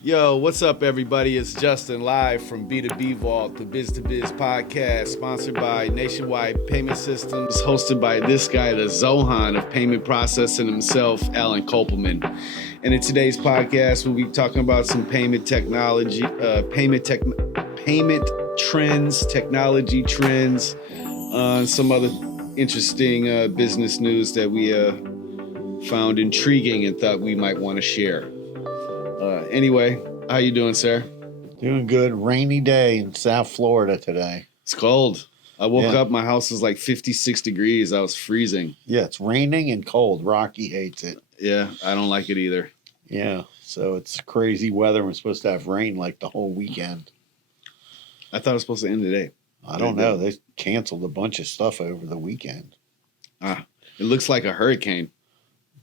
Yo, what's up, everybody? It's Justin live from B2B Vault, the Biz to Biz podcast, sponsored by Nationwide Payment Systems, hosted by this guy, the Zohan of payment processing himself, Alan Kopelman. And in today's podcast, we'll be talking about some payment technology, payment trends, technology trends, some other interesting business news that we found intriguing and thought we might want to share. Anyway, how you doing, sir? Doing good. Rainy day in South Florida today. It's cold. I woke up, my house was like 56 degrees. I was freezing. Yeah, it's raining and cold. Rocky hates it. Yeah, I don't like it either. Yeah, so it's crazy weather. We're supposed to have rain like the whole weekend. I thought it was supposed to end today. I don't know. They canceled a bunch of stuff over the weekend. It looks like a hurricane.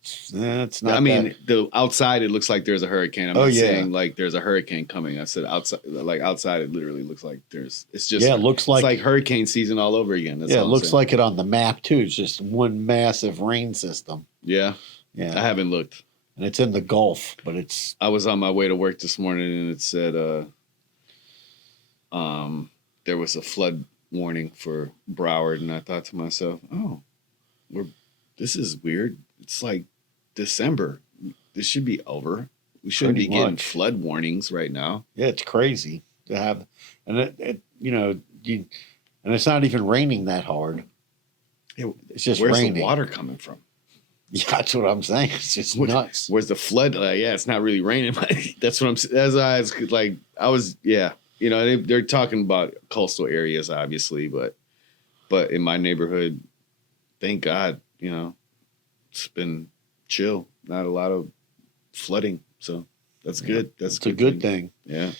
It's not. I mean, the outside it looks like there's a hurricane. I'm not yeah. saying like there's a hurricane coming. I said outside, like outside, it literally looks like there's. It's just it looks like it's like hurricane season all over again. That's it all looks like it on the map too. It's just one massive rain system. Yeah, yeah. I haven't looked, and it's in the Gulf, but it's. I was on my way to work this morning, and it said, there was a flood warning for Broward, and I thought to myself, oh, this is weird. It's like December. This should be over. We shouldn't be getting flood warnings right now. Yeah, it's crazy to have, and and it's not even raining that hard. It's just where's raining. The water coming from? Yeah, that's what I'm saying. It's just nuts. Where's the flood? Yeah, it's not really raining. That's what I'm. They're talking about coastal areas, obviously, but in my neighborhood, thank God, it's been chill. Not a lot of flooding, so that's good. That's a good thing. Yeah.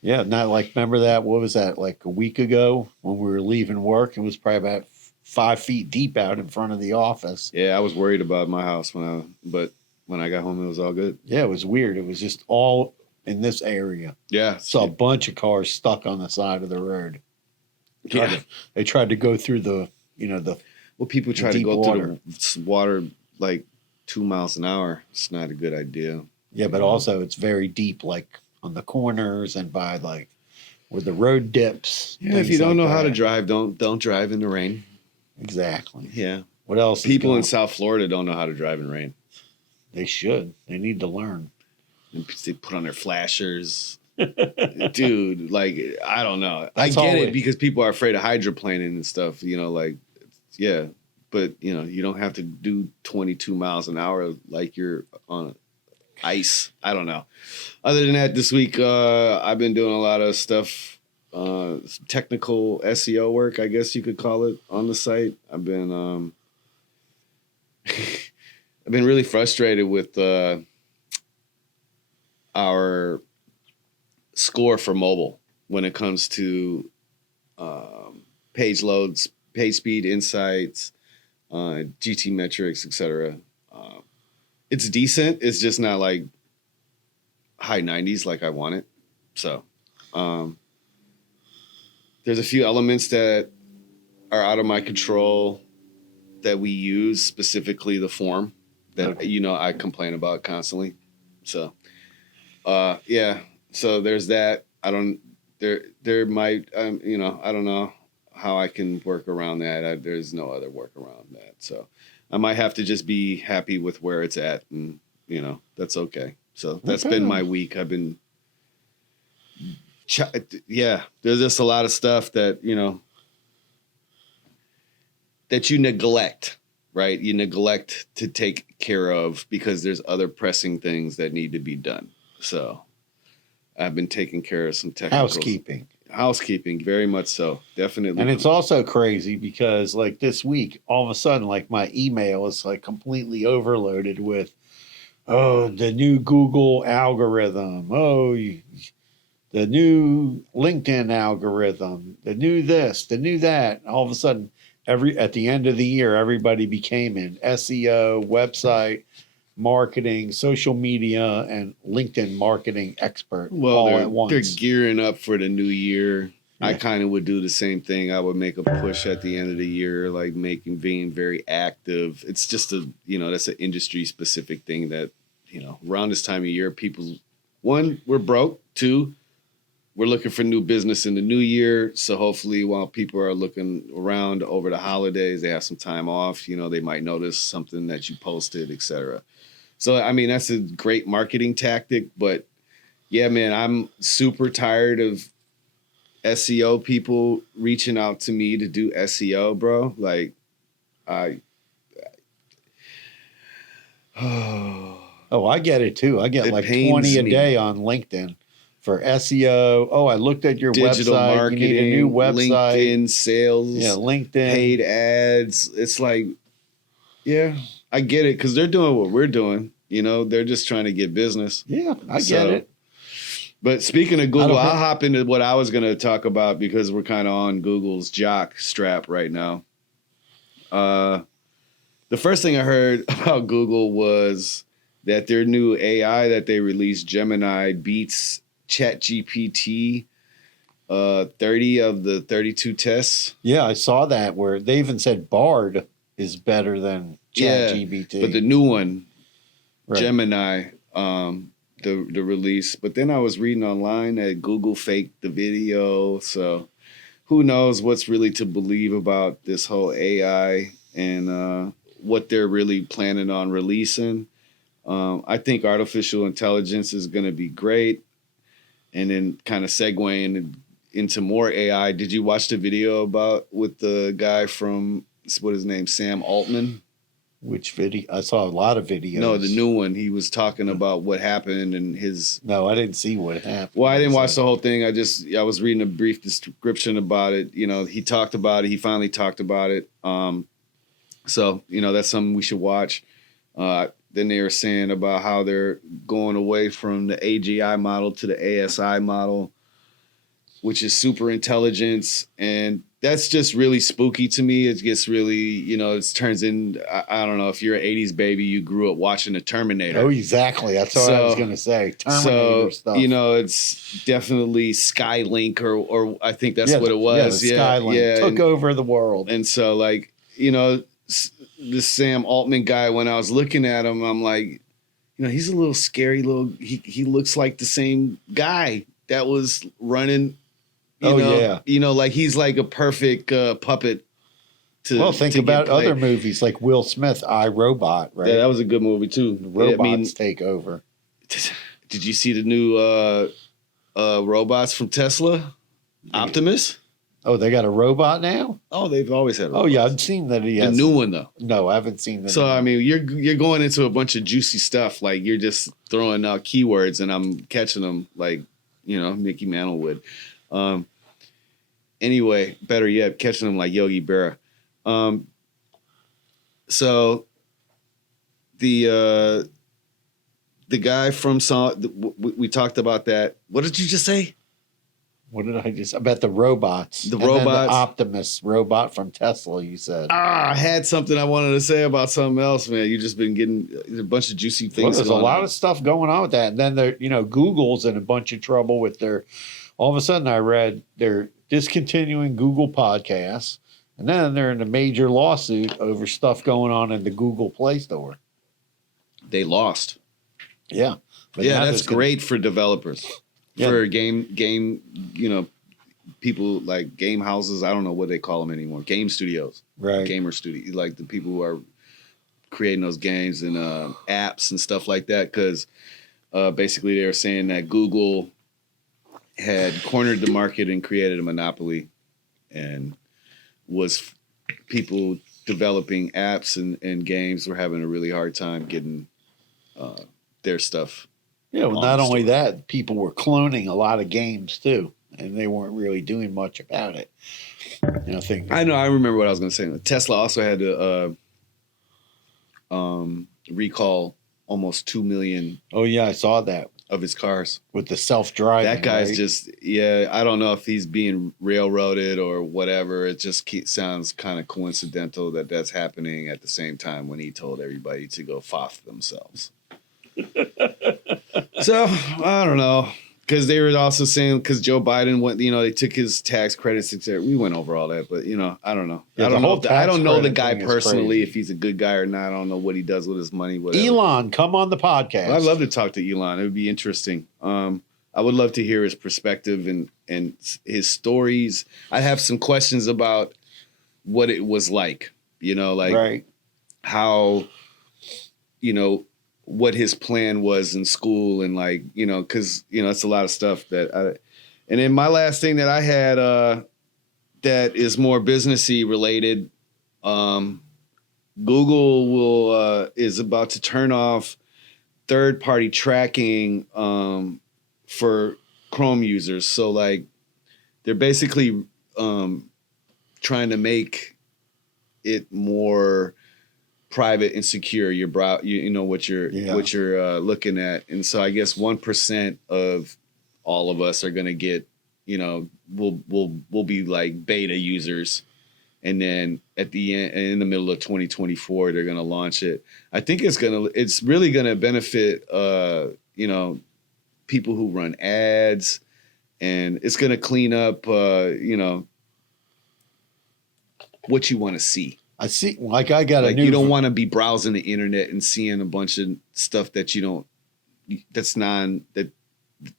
Yeah, not like, remember that, what was that, like a week ago when we were leaving work? It was probably about 5 feet deep out in front of the office. Yeah, I was worried about my house but when I got home, it was all good. Yeah, it was weird. It was just all in this area. Yeah. Saw a bunch of cars stuck on the side of the road. They tried to go through people try to go through the water like 2 miles an hour. It's not a good idea. Yeah, but also it's very deep, like on the corners and by like where the road dips. Yeah, if you don't know how to drive, don't drive in the rain. Exactly. Yeah. What else? People in South Florida don't know how to drive in rain. They should. They need to learn. They put on their flashers. Dude, like, I don't know. That's I get it because people are afraid of hydroplaning and stuff, yeah. But, you don't have to do 22 miles an hour like you're on ice. I don't know. Other than that, this week, I've been doing a lot of stuff, technical SEO work, I guess you could call it, on the site. I've been really frustrated with our score for mobile when it comes to page loads, page speed, insights, GT metrics, etc. It's decent. It's just not like high 90s like I want it. So there's a few elements that are out of my control that we use, specifically the form that I complain about constantly. So yeah. So there's that. I don't know how I can work around that. There's no other work around that. So I might have to just be happy with where it's at, and that's okay. So that's been my week. I've been there's just a lot of stuff that that you neglect, right? You neglect to take care of because there's other pressing things that need to be done. So I've been taking care of some technical housekeeping, very much so. Definitely. And it's also crazy because like this week, all of a sudden, like my email is like completely overloaded with, the new Google algorithm. The new LinkedIn algorithm, the new this, the new that. All of a sudden, at the end of the year, everybody became an SEO, website marketing, social media, and LinkedIn marketing expert all at once. They're gearing up for the new year. Yeah. I kind of would do the same thing. I would make a push at the end of the year, like being very active. It's just that's an industry specific thing that, around this time of year, people one, we're broke. Two, we're looking for new business in the new year. So hopefully while people are looking around over the holidays, they have some time off, you know, they might notice something that you posted, etc. So, I mean, that's a great marketing tactic. But yeah, man, I'm super tired of SEO people reaching out to me to do SEO, bro. Like, Oh, I get it too. I get It like pains 20 a me. day on LinkedIn for SEO. Oh, I looked at your digital website. marketing, You need a new website. LinkedIn sales, Yeah, LinkedIn. paid ads. It's like, yeah, I get it because they're doing what we're doing. You know, they're just trying to get business. Yeah, I get it. But speaking of Google, I'll hop into what I was going to talk about because we're kind of on Google's jock strap right now. The first thing I heard about Google was that their new AI that they released, Gemini, beats ChatGPT 30 of the 32 tests. Yeah, I saw that where they even said Bard is better than ChatGPT. But the new one, Right. Gemini, the release. But then I was reading online that Google faked the video. So who knows what's really to believe about this whole AI and what they're really planning on releasing. I think artificial intelligence is going to be great. And then kind of segueing into more AI. Did you watch the video with the guy from, what his name, Sam Altman? Which video? I saw a lot of videos. No, the new one. He was talking about what happened and his. No, I didn't see what happened. Well, I didn't watch the whole thing. I was reading a brief description about it. You know, he talked about it. He finally talked about it. So, you know, that's something we should watch. Then they were saying about how they're going away from the AGI model to the ASI model, which is super intelligence. And that's just really spooky to me. It gets really, you know, it turns in, I don't know, if you're an 80s baby, you grew up watching the Terminator. Oh, exactly. That's what I was going to say. Terminator stuff. You know, it's definitely Skylink or I think that's what it was. Yeah, Skylink took over the world. And so, like, you know, this Sam Altman guy, when I was looking at him, I'm like, you know, he's a little scary he looks like the same guy that was running. You know, like he's like a perfect puppet. Think about other movies like Will Smith, I, Robot, right? Yeah, that was a good movie too. Robots take over. Did you see the new robots from Tesla? Optimus? Oh, they got a robot now? Oh, they've always had robots. Oh, yeah, I've seen that he has. The new one, though. No, I haven't seen that. So, I mean, you're going into a bunch of juicy stuff. Like, you're just throwing out keywords, and I'm catching them like, you know, Mickey Mantle would. Anyway, better yet, catching them like Yogi Berra. So, the guy from we talked about that. What did you just say? What did I just about the robots? The robots, the Optimus robot from Tesla. You said. I had something I wanted to say about something else, man. You just been getting a bunch of juicy things. Well, there's a lot of stuff going on with that, and then there, you know, Google's in a bunch of trouble with their. All of a sudden, I read they're discontinuing Google Podcasts, and then they're in a major lawsuit over stuff going on in the Google Play Store. They lost. Yeah, but yeah, that's great for developers. Yeah. For game, you know, people like game houses. I don't know what they call them anymore. Game studios, right? Gamer studio, like the people who are creating those games and apps and stuff like that. Because basically, they were saying that Google had cornered the market and created a monopoly, and was people developing apps and games were having a really hard time getting their stuff. Yeah, well, not only that, people were cloning a lot of games too, and they weren't really doing much about it. You know, I know. I remember what I was going to say. Tesla also had to recall almost 2 million. Oh yeah, I saw that of his cars with the self-driving. That guy's right? just I don't know if he's being railroaded or whatever. It just sounds kind of coincidental that that's happening at the same time when he told everybody to go fuck themselves. So I don't know. because they were also saying because Joe Biden went, they took his tax credits, etc. We went over all that, but I don't know. Yeah, I don't know. I don't know the credit guy thing is personally crazy. if he's a good guy or not. I don't know what he does with his money. Whatever. Elon, come on the podcast. Well, I'd love to talk to Elon. It would be interesting. I would love to hear his perspective and his stories. I have some questions about what it was like. Right. How, what his plan was in school and because, it's a lot of stuff and then my last thing that I had that is more businessy related, Google is about to turn off third-party tracking for Chrome users. So they're basically trying to make it more private and secure your what you're looking at. And so I guess 1% of all of us are going to get, we'll be like beta users. And then at the end, in the middle of 2024, they're going to launch it. I think it's really going to benefit, people who run ads, and it's going to clean up, what you want to see. I see. I got a new. You don't want to be browsing the internet and seeing a bunch of stuff that that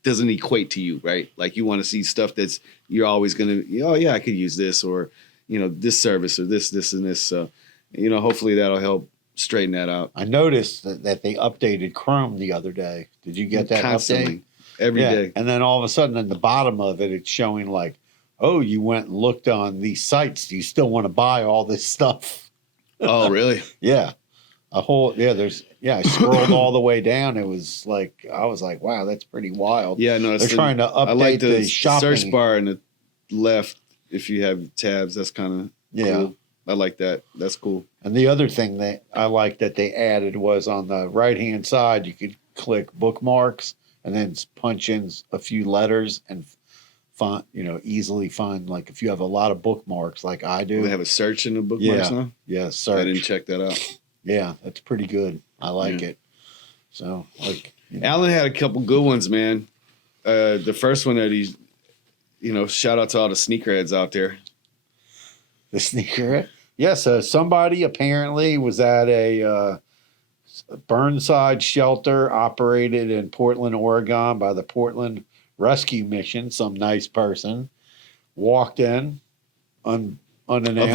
doesn't equate to you, right? Like you want to see stuff that's you're always going to, oh yeah, I could use this, or this service or this and this. So, hopefully that'll help straighten that out. I noticed that they updated Chrome the other day. Did you get that Constantly, update? every day. And then all of a sudden, in the bottom of it, it's showing like, oh, you went and looked on these sites. Do you still want to buy all this stuff? Oh, really? Yeah. I scrolled all the way down. It was like, I was like, wow, that's pretty wild. Yeah, no, they're trying to update I like the shopping search bar in the left. If you have tabs, that's kind of cool. I like that. That's cool. And the other thing that I like that they added was on the right-hand side, you could click bookmarks and then punch in a few letters and easily find, like if you have a lot of bookmarks like I do. They have a search in the bookmarks now? Yeah, search. I didn't check that out. Yeah, that's pretty good. I like it. So, Alan had a couple good ones, man. The first one that he's, shout out to all the sneakerheads out there. The sneakerhead? Yeah, so somebody apparently was at a Burnside shelter operated in Portland, Oregon by the Portland Rescue Mission. Some nice person walked in unannounced. A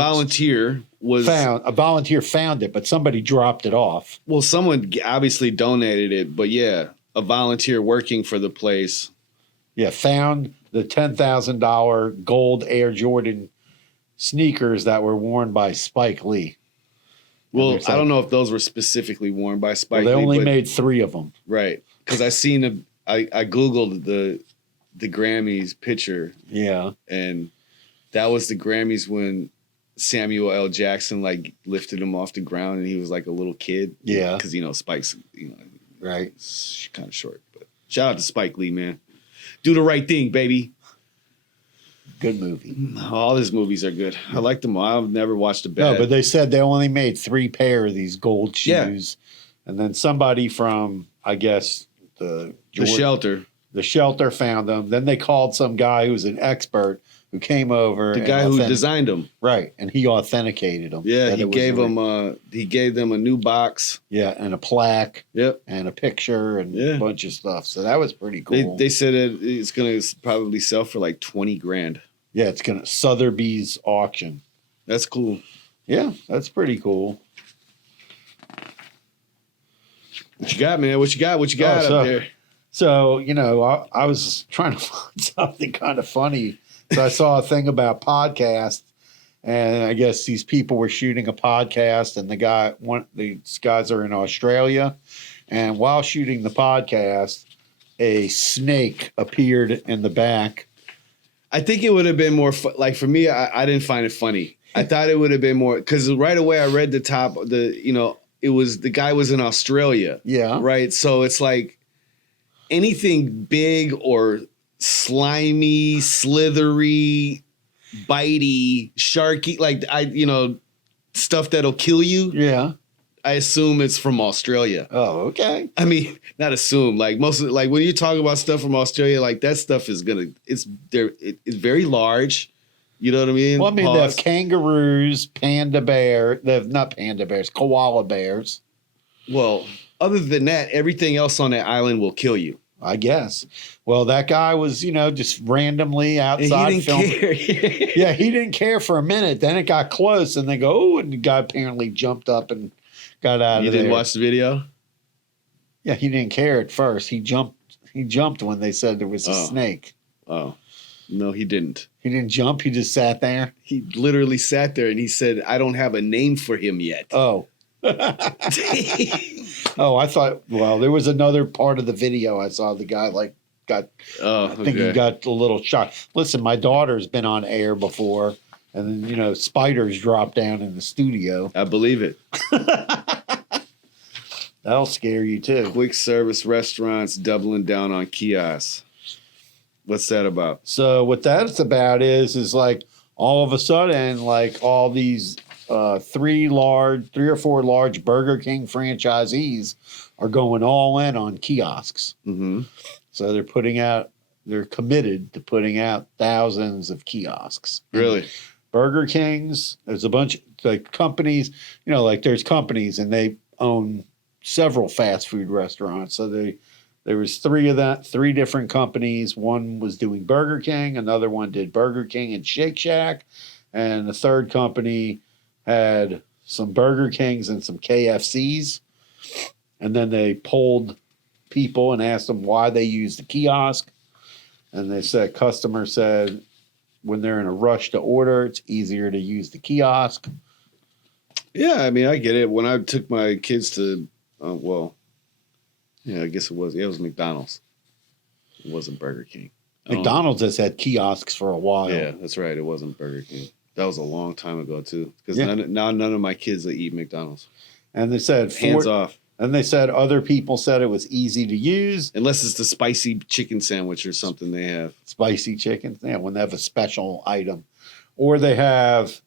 volunteer found it, but somebody dropped it off. Well, someone obviously donated it, but yeah, a volunteer working for the place. Yeah, found the $10,000 gold Air Jordan sneakers that were worn by Spike Lee. Well, I don't know if those were specifically worn by Spike Lee. They only made 3 of them. Right. Because I Googled the Grammys picture. Yeah. And that was the Grammys when Samuel L. Jackson lifted him off the ground and he was like a little kid. Yeah. Because, Spike's, right. Kind of short. But shout out to Spike Lee, man. Do the right thing, baby. Good movie. All his movies are good. I like them all. I've never watched a bad. No, but they said they only made 3 pair of these gold shoes. Yeah. And then somebody from, I guess, the shelter. The shelter found them. Then they called some guy who's an expert who came over. The guy who designed them. Right. And he authenticated them. Yeah, he gave them a new box. Yeah, and a plaque. Yep. And a picture and a bunch of stuff. So that was pretty cool. They said it's going to probably sell for like $20,000. Yeah, it's going to Sotheby's auction. That's cool. Yeah, that's pretty cool. What you got, man? What you got up there? So, I was trying to find something kind of funny. So I saw a thing about podcasts, and I guess these people were shooting a podcast, and these guys are in Australia, and while shooting the podcast, a snake appeared in the back. I think it would have been more for me. I didn't find it funny. I thought it would have been more because right away I read the top. It was the guy was in Australia. Yeah. Right. So it's like anything big or slimy, slithery, bitey, sharky, stuff that'll kill you. Yeah. I assume it's from Australia. Oh, okay. I mean, not assume. Like most of like when you talk about stuff from Australia, like that stuff is it's very large. You know what I mean? Well, I mean, they have Pause. kangaroos, panda bear. They have not panda bears, koala bears. Well, other than that, everything else on that island will kill you. I guess. Well, that guy was, just randomly And outside he filming. didn't care. Yeah, he didn't care for a minute. Then it got close, and they go, oh, and the guy apparently jumped up and got out You of there. didn't watch the video? Yeah, he didn't care at first. He jumped. He jumped when they said there was a snake. Oh, no, he didn't. He didn't jump. He just sat there. He literally sat there and he said, "I don't have a name for him yet." Oh. Oh, I thought. Well, there was another part of the video I saw. The guy got. Oh, I think he got a little shocked. Listen, my daughter's been on air before, and then spiders drop down in the studio. I believe it. That'll scare you too. Quick service restaurants doubling down on kiosks. What's that about? So what that's about is like all of a sudden, like all these three or four large Burger King franchisees are going all in on kiosks. Mm-hmm. So they're committed to putting out thousands of kiosks. Really? And Burger Kings, there's a bunch like companies, like there's companies and they own several fast food restaurants. So there was three different companies. One was doing Burger King, another one did Burger King and Shake Shack, and the third company had some Burger Kings and some KFCs. And then they polled people and asked them why they used the kiosk. And they said customers said when they're in a rush to order, it's easier to use the kiosk. Yeah, I mean, I get it. When I took my kids to, I guess it was McDonald's. It wasn't Burger King. McDonald's has had kiosks for a while. Yeah, that's right. It wasn't Burger King. That was a long time ago too. Because Yeah. none of my kids will eat McDonald's. And they said Hands off. And they said other people said it was easy to use. Unless it's the spicy chicken sandwich or something they have. Spicy chicken. Yeah, when they have a special item. Or they have,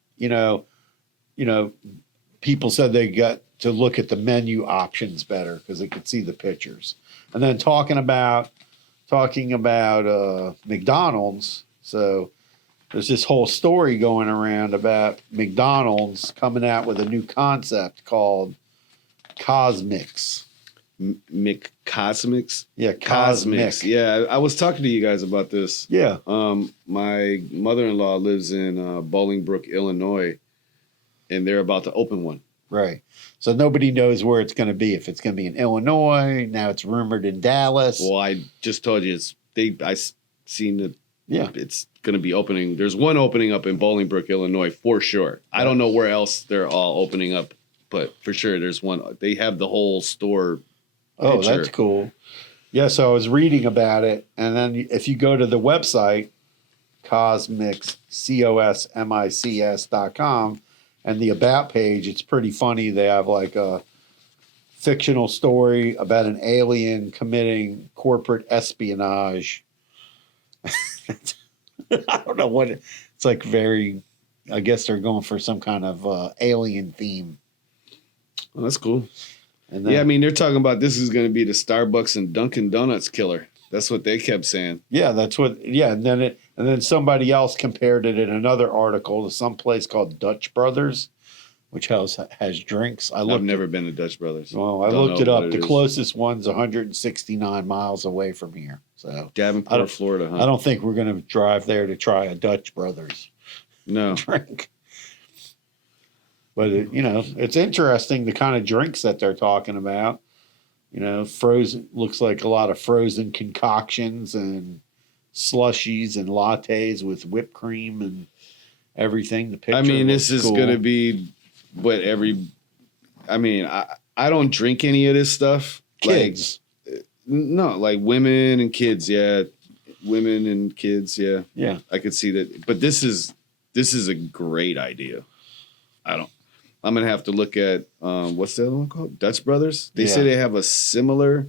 people said they got to look at the menu options better because they could see the pictures. And then talking about McDonald's. So there's this whole story going around about McDonald's coming out with a new concept called Cosmics. Cosmics? Yeah, Cosmics. Yeah, I was talking to you guys about this. Yeah. My mother-in-law lives in Bolingbrook, Illinois, and they're about to open one. Right. So nobody knows where it's going to be. If it's going to be in Illinois, now it's rumored in Dallas. Well, I just told you I seen it. Yeah. It's going to be opening. There's one opening up in Bolingbrook, Illinois, for sure. I don't know where else they're all opening up, but for sure there's one. They have the whole store. Oh, picture. that's cool. Yeah, so I was reading about it, and then if you go to the website, Cosmics, COSMICS.com, and the About page, it's pretty funny. They have like a fictional story about an alien committing corporate espionage. I don't know what it's like. I guess they're going for some kind of alien theme. Well, that's cool. And then, Yeah, I mean, they're talking about this is going to be the Starbucks and Dunkin' Donuts killer. That's what they kept saying. yeah, that's what. Yeah, and then somebody else compared it in another article to some place called Dutch Brothers, which has drinks. I've never been to Dutch Brothers. Well, I Don't looked know it up. what The is. closest one's 169 miles away from here. So Davenport, Florida, huh? I don't think we're going to drive there to try a Dutch Brothers No. drink. But it's interesting the kind of drinks that they're talking about. Frozen looks like a lot of frozen concoctions and slushies and lattes with whipped cream and everything. The picture. I mean, this looks is cool. going to be what I don't drink any of this stuff. Kids. No, like women and kids, yeah. Women and kids, yeah. Yeah. I could see that. But this is a great idea. I'm gonna have to look at what's the other one called? Dutch Brothers. They say they have a similar.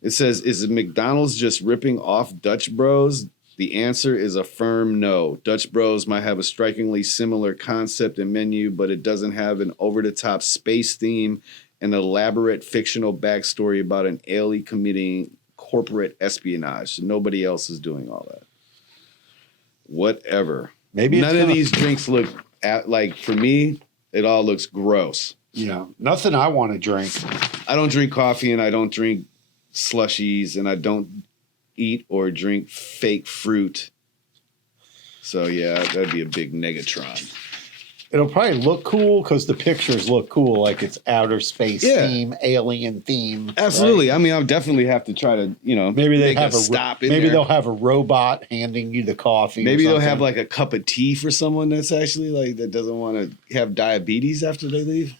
It says, is McDonald's just ripping off Dutch Bros? The answer is a firm no. Dutch Bros might have a strikingly similar concept and menu, but it doesn't have an over-the-top space theme an elaborate fictional backstory about an alien committing corporate espionage. Nobody else is doing all that. Whatever. Maybe none of these drinks look like, for me, it all looks gross. Nothing I want to drink. I don't drink coffee and I don't drink slushies and I don't eat or drink fake fruit. So yeah, that'd be a big negatron. It'll probably look cool because the pictures look cool, like it's outer space theme, alien theme. Absolutely. Right? I mean, I'll definitely have to try to, maybe they have a stop. Maybe they'll have a robot handing you the coffee. Maybe they'll have like a cup of tea for someone that's actually like that doesn't want to have diabetes after they leave.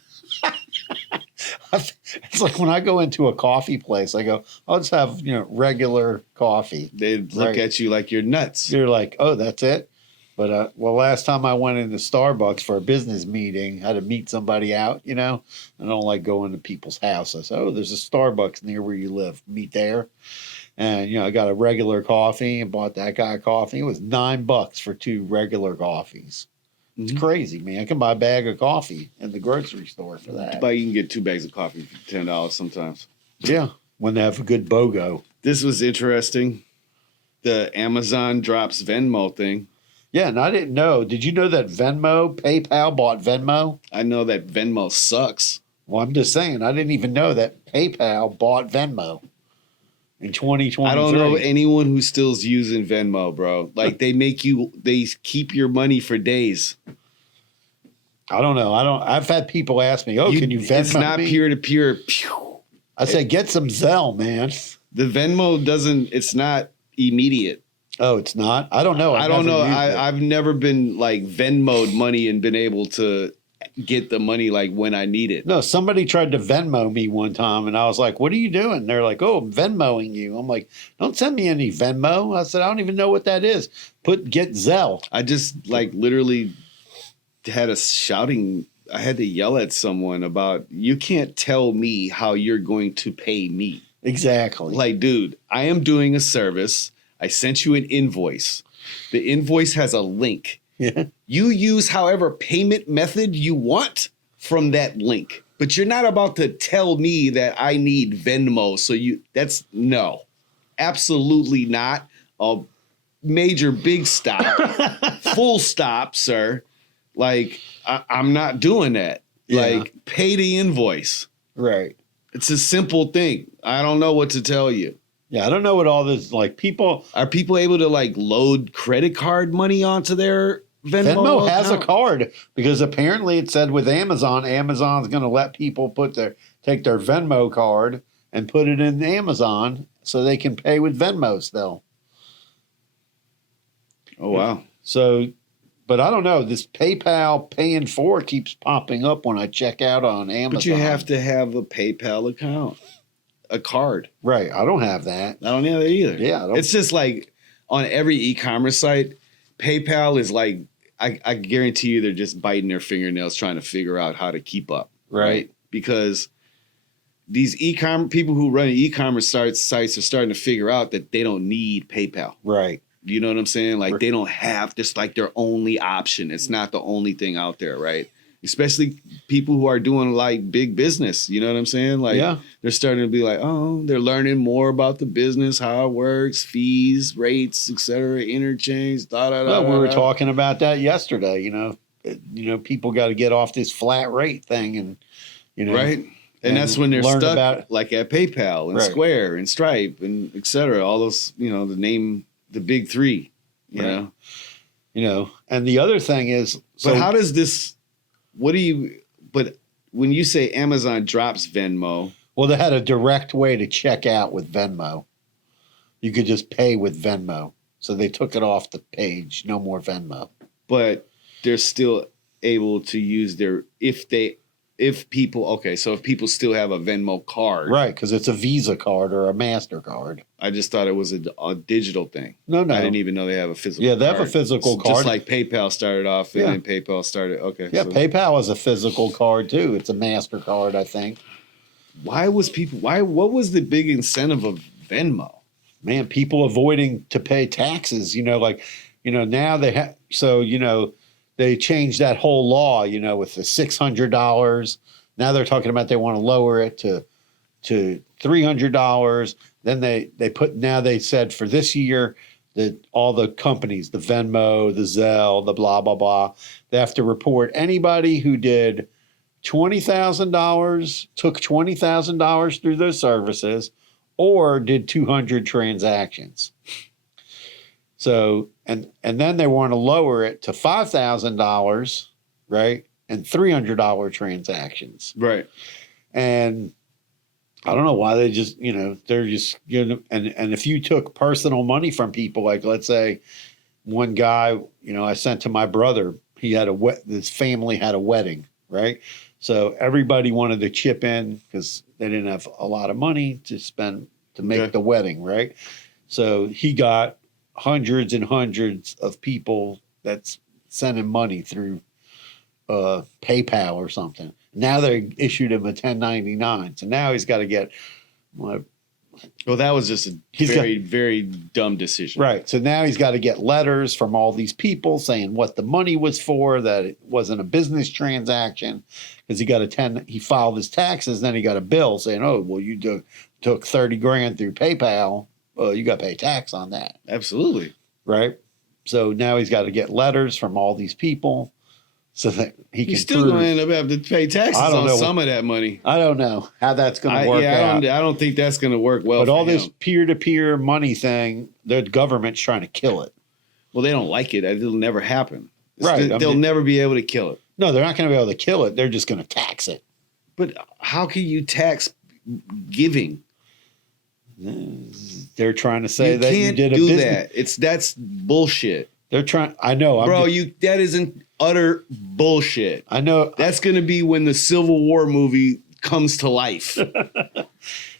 It's like when I go into a coffee place, I go, I'll just have regular coffee. They look at you like you're nuts. You're like, oh, that's it. But last time I went into Starbucks for a business meeting, I had to meet somebody out. I don't like going to people's house. I said, oh, there's a Starbucks near where you live. Meet there. And I got a regular coffee and bought that guy coffee. It was $9 for 2 regular coffees. It's crazy, man. I can buy a bag of coffee in the grocery store for that. But you can get 2 bags of coffee for $10 sometimes. Yeah, when they have a good BOGO. This was interesting. The Amazon drops Venmo thing. Yeah, and I didn't know. Did you know that PayPal bought Venmo? I know that Venmo sucks. Well, I'm just saying, I didn't even know that PayPal bought Venmo in 2023. I don't know anyone who's still using Venmo, bro. Like they keep your money for days. I don't know. I've had people ask me, can you Venmo It's not me? peer-to-peer. I say, get some Zelle, man. The Venmo it's not immediate. Oh, it's not? I don't know. I don't know. I've never been like Venmo'd money and been able to get the money like when I need it. No, somebody tried to Venmo me one time and I was like, what are you doing? They're like, oh, I'm Venmoing you. I'm like, don't send me any Venmo. I said, I don't even know what that is. Get Zelle. I just like literally had I had to yell at someone about, you can't tell me how you're going to pay me. Exactly. Like, dude, I am doing a service. I sent you an invoice. The invoice has a link. Yeah. You use however payment method you want from that link. But you're not about to tell me that I need Venmo. No. Absolutely not. A major big stop. Full stop, sir. Like, I'm not doing that. Yeah. Like, pay the invoice. Right. It's a simple thing. I don't know what to tell you. Yeah, I don't know what all this, like, people... Are people able to, like, load credit card money onto their Venmo Venmo has a account? card because apparently it said with Amazon's going to let people take their Venmo card and put it in Amazon so they can pay with Venmo still. Oh, wow. So, but I don't know. This PayPal Pay in 4 keeps popping up when I check out on Amazon. But you have to have a PayPal account. A card. Right. I don't have that. I don't have that either. Yeah. It's just like on every e-commerce site, PayPal is like, I guarantee you they're just biting their fingernails trying to figure out how to keep up. Right. Because these people who run e-commerce sites are starting to figure out that they don't need PayPal. Right. You know what I'm saying? Like they don't have this like their only option. It's not the only thing out there. Right. Especially people who are doing like big business, you know what I'm saying? Like they're starting to be like, oh, they're learning more about the business, how it works, fees, rates, etc., interchange, Well, we were talking about that yesterday. People got to get off this flat rate thing, and right. And that's when they're stuck, like at PayPal and Right. Square and Stripe and etc. All those, the big three, you know. And the other thing is, but how does this? But when you say Amazon drops Venmo. Well, they had a direct way to check out with Venmo. You could just pay with Venmo. So they took it off the page. No more Venmo. But they're still able to use if people still have a Venmo card. Right, because it's a Visa card or a MasterCard. I just thought it was a digital thing. No. I didn't even know they have a physical card. Yeah, they have a physical card. Just like PayPal started off and then PayPal started. Okay. Yeah, so PayPal is a physical card too. It's a MasterCard, I think. What was the big incentive of Venmo? Man, people avoiding to pay taxes, now they have, they changed that whole law, with the $600. Now they're talking about they want to lower it to $300. Then they said for this year that all the companies, the Venmo, the Zelle, the blah blah blah, they have to report anybody who did $20,000, took $20,000 through those services, or did 200 transactions. So and then they want to lower it to $5,000, right, and $300 transactions, Right. and I don't know why they just, they're just, and if you took personal money from people, like let's say one guy, I sent to my brother, his family had a wedding, right? So everybody wanted to chip in because they didn't have a lot of money to spend to make the wedding, right? So he got hundreds and hundreds of people that's sending money through PayPal or something. Now they issued him a 1099. So now he's got to get. Well, that was just a very dumb decision. Right. So now he's got to get letters from all these people saying what the money was for, that it wasn't a business transaction, because he filed his taxes. Then he got a bill saying, oh, well, you took 30 grand through PayPal. Well, you got to pay tax on that. Absolutely. Right. So now he's got to get letters from all these people. So that he can. He's still going to end up having to pay taxes on some of that money. I don't know how that's going to work out. I don't think that's going to work well. But all this peer-to-peer money thing, the government's trying to kill it. Well, they don't like it. It'll never happen. Right. They'll never be able to kill it. No, they're not going to be able to kill it. They're just going to tax it. But how can you tax giving? They're trying to say that you did a do business. that. That's bullshit. They're trying. I know, that isn't utter bullshit. I know. That's going to be when the Civil War movie comes to life.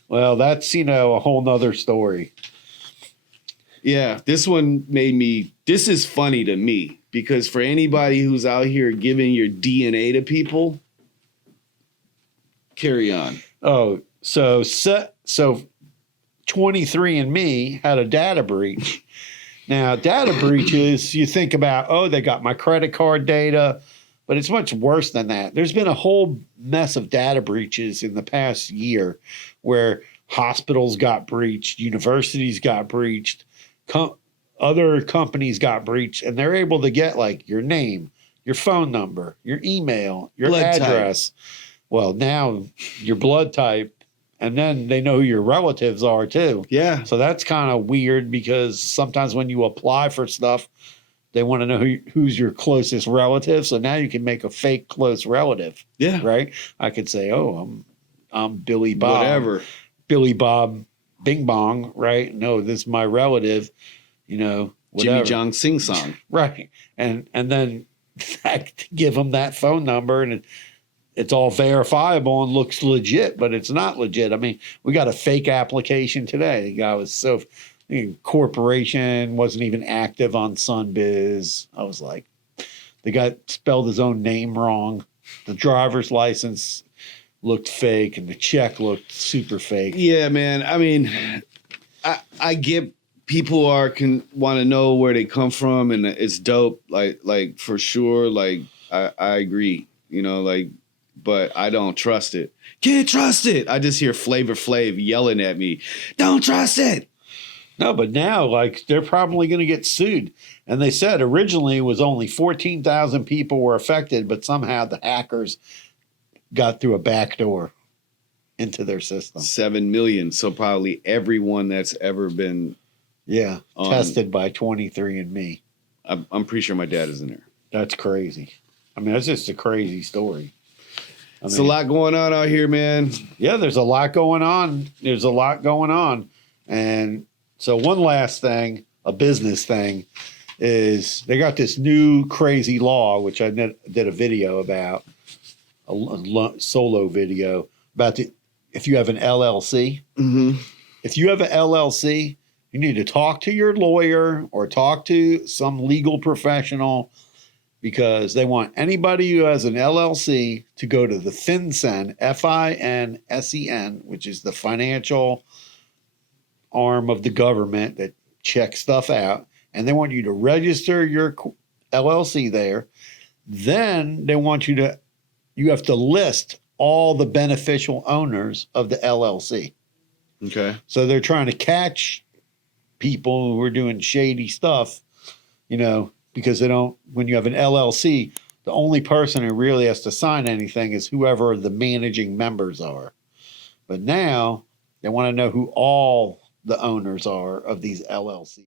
Well, that's a whole nother story. Yeah, this one this is funny to me, because for anybody who's out here giving your DNA to people, carry on. Oh, so 23andMe had a data breach. Now, data breaches, you think about, they got my credit card data, but it's much worse than that. There's been a whole mess of data breaches in the past year where hospitals got breached, universities got breached, other companies got breached, and they're able to get like your name, your phone number, your email, your blood address. Type. Well, now your blood type. And then they know who your relatives are too. Yeah. So that's kind of weird, because sometimes when you apply for stuff, they want to know who's your closest relative. So now you can make a fake close relative. Yeah. Right. I could say, I'm Billy Bob. Whatever. Billy Bob Bing Bong. Right. No, this is my relative. Whatever. Jimmy Jong Sing Song. Right. And then give them that phone number, and it's all verifiable and looks legit, but it's not legit. I mean, we got a fake application today. The guy was corporation wasn't even active on Sunbiz. I was like, the guy spelled his own name wrong. The driver's license looked fake, and the check looked super fake. Yeah, man. I mean, I get people want to know where they come from, and it's dope. Like for sure. Like I agree. But I don't trust it. Can't trust it. I just hear Flavor Flav yelling at me. Don't trust it. No, but now, they're probably going to get sued. And they said originally it was only 14,000 people were affected, but somehow the hackers got through a back door into their system. 7 million. So probably everyone that's ever been tested by 23andMe. I'm pretty sure my dad is in there. That's crazy. I mean, that's just a crazy story. It's a lot going on out here, man. Yeah, there's a lot going on. And so one last thing, a business thing, is they got this new crazy law, which I did a video about, a solo video, about if you have an LLC. Mm-hmm. If you have an LLC, you need to talk to your lawyer or talk to some legal professional, because they want anybody who has an LLC to go to the FinCEN, FINSEN, which is the financial arm of the government that checks stuff out. And they want you to register your LLC there. Then they want you have to list all the beneficial owners of the LLC. Okay. So they're trying to catch people who are doing shady stuff, because they don't, when you have an LLC, the only person who really has to sign anything is whoever the managing members are. But now they want to know who all the owners are of these LLCs.